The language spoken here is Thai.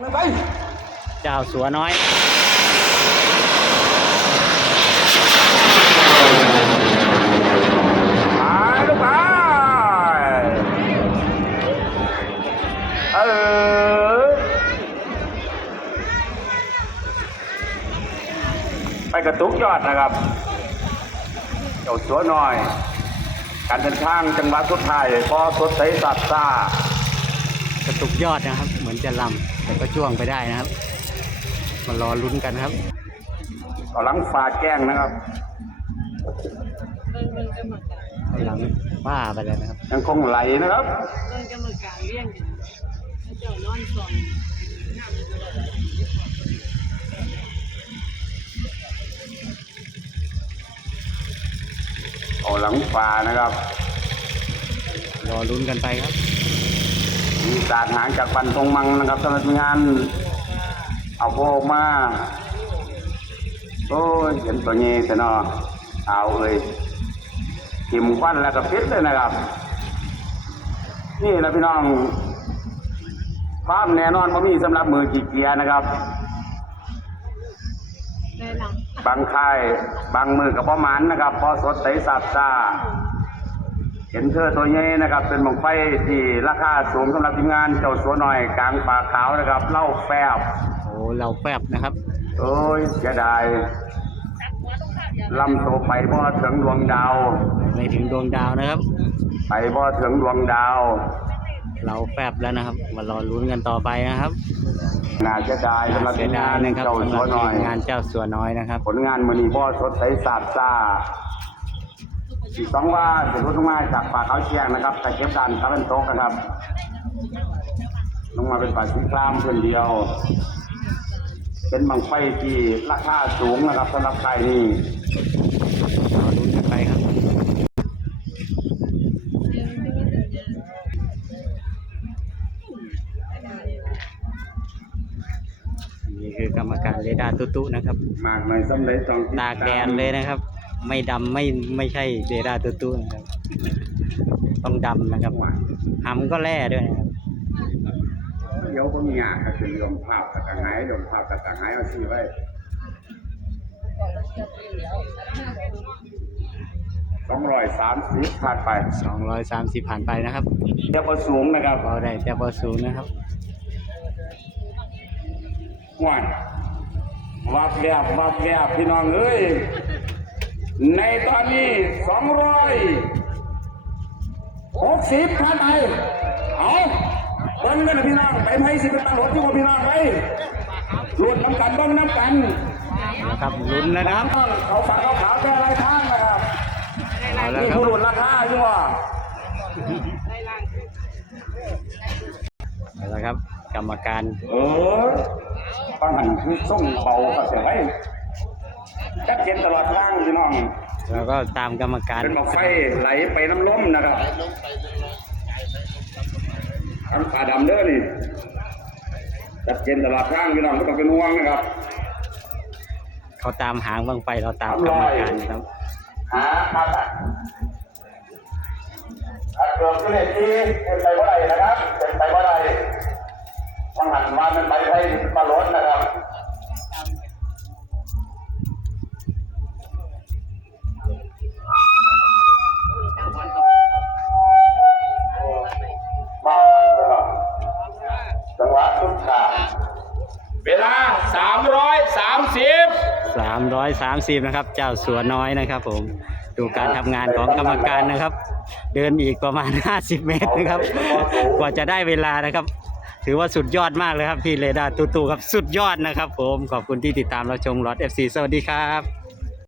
เลยไปเจ้าสัวน้อยไปลูกไปเออไปกระตุกยอดนะครับ เจ้าสัวน้อย การเดินทางจังหวัดสุดท้ายพอสดใสสัตว์ซ่ากระตุกยอดนะครับ เหมือนจะลำ แต่ก็จ้วงไปได้นะครับ มารอลุ้นกันครับกำลังฝ่าแก้งนะครับเบิ่งเบิ่งกรรมการกำลังบ้าไปเลยนะครับ ยังคงไหลนะครับเบิ่งกรรมการเลี้ยงกันแล้วเจ้านอนสอนเอาหลังฝ่านะครับ รอลุ้นกันไปครับมี สาดหางจากปันตรงมังนะครับสำหรับงาน เอาโบออกมาโอ้ยเห็นตัวนี้แต่นอเอาเลยทิมควันแล้วก็พิษเลยนะครับ นี่นะพี่น้องความแน่นอนว่ามีสำหรับมือจีเกียร์นะครับได้หลังบางค่ายบางมือกับพ่อมันนะครับพอสดใสสับซ่า เห็นเธอตัวใหญ่นะครับ เป็นบังไฟที่ราคาสูงสำหรับทีมงานเจ้าสัวหน่อยกลางป่าขาวนะครับเล่าแฟบโอ้เราแป๊บนะครับ โอ้ยเสียดายลำโตไปบ่ถึงดวงดาว ไม่ถึงดวงดาวนะครับ ไปบ่ถึงดวงดาว เราแป๊บแล้วนะครับมารอลุ้นกันต่อไปนะครับน่าเสียดายสำหรับเสีทียมดางายนนะครับเจ้าสำหสัรัวบหน่อยทีมงานเจ้าสัวน้อยนะครับ ผลงานมือนี้บ่สดใสสาบซ่าอีก สองว่าเสียรุ่นลงมาจากป่าเขาเชียงนะครับแต่เก็บดันตะวันตกนะครับ ลงมาเป็นป่าสีครามเพื่อนเดียว เป็นบังไฟที่ราคาสูงนะครับสำหรับใครนี่รอลุ้นกันไปครับนี่คือกรรมการเรดาร์ตุตุนะครับ มากหน่อยสำเร็จต้องติตากแดดเลยนะครับ ไม่ดำไม่ไม่ใช่เรดาร์ตุตุนะครับ ต้องดำนะครับหำก็แร่ด้วยนะครับเดี๋ยวก็มีงานก็คือรวมภาพกระตังหายรวมภาพกระตังหายเอาชื่อไว้สองร้อยสามสิบผ่านไป230ผ่านไปนะครับเดี๋ยวก็สูงนะครับพอได้แต่พอสูงนะครับว่านวับแวบวับแวบพี่น้องเอ้ย ในตอนนี้สองร้อยหกสิบผ่านไปเอาเบิ้งกันนะพี่น้องไปไพ่สิเป็นตำรวจที่ว่าพี่น้องไปรวดน้ำกันเบิ้งน้ำกันนะครับลุ้นแล้วนะครับต้องเขาฝากเขาขาวแก้ไรทางนะครับเอาแล้วนี่ครับผู้หลุดราคาอยู่ว่าได้ล่างเอาละครับ กรรมการ เออฟังหันคือส่งเบาก็เสียไว้ จัดเจนตลอดทางพี่น้องแล้วก็ตามกรรมการเป็นหมอกไฟไหลไปน้ำล้มนะครับทางขาดำเด้อนี่จัดเจนตลอดทางพี่น้องไม่ต้องเป็นห่วงนะครับ เขาตามหางบ้างไฟเราตามกรรมการครับหามาตัดอัดเกือบที่เลขที่เป็นไปว่าไรนะครับ เป็นไปว่าไรฟังหันมาเป็นไปไทยมาลดนะครับ 330นะครับ เจ้าสัวน้อยนะครับ ผมดูการทำงานของกรรมการนะครับ เดินอีกประมาณ 50 เมตรนะครับ กว่าจะได้เวลานะครับ ถือว่าสุดยอดมากเลยครับพี่เรดาตูตูครับสุดยอดนะครับ ผมขอบคุณที่ติดตามเราชมรถ FC สวัสดีครับ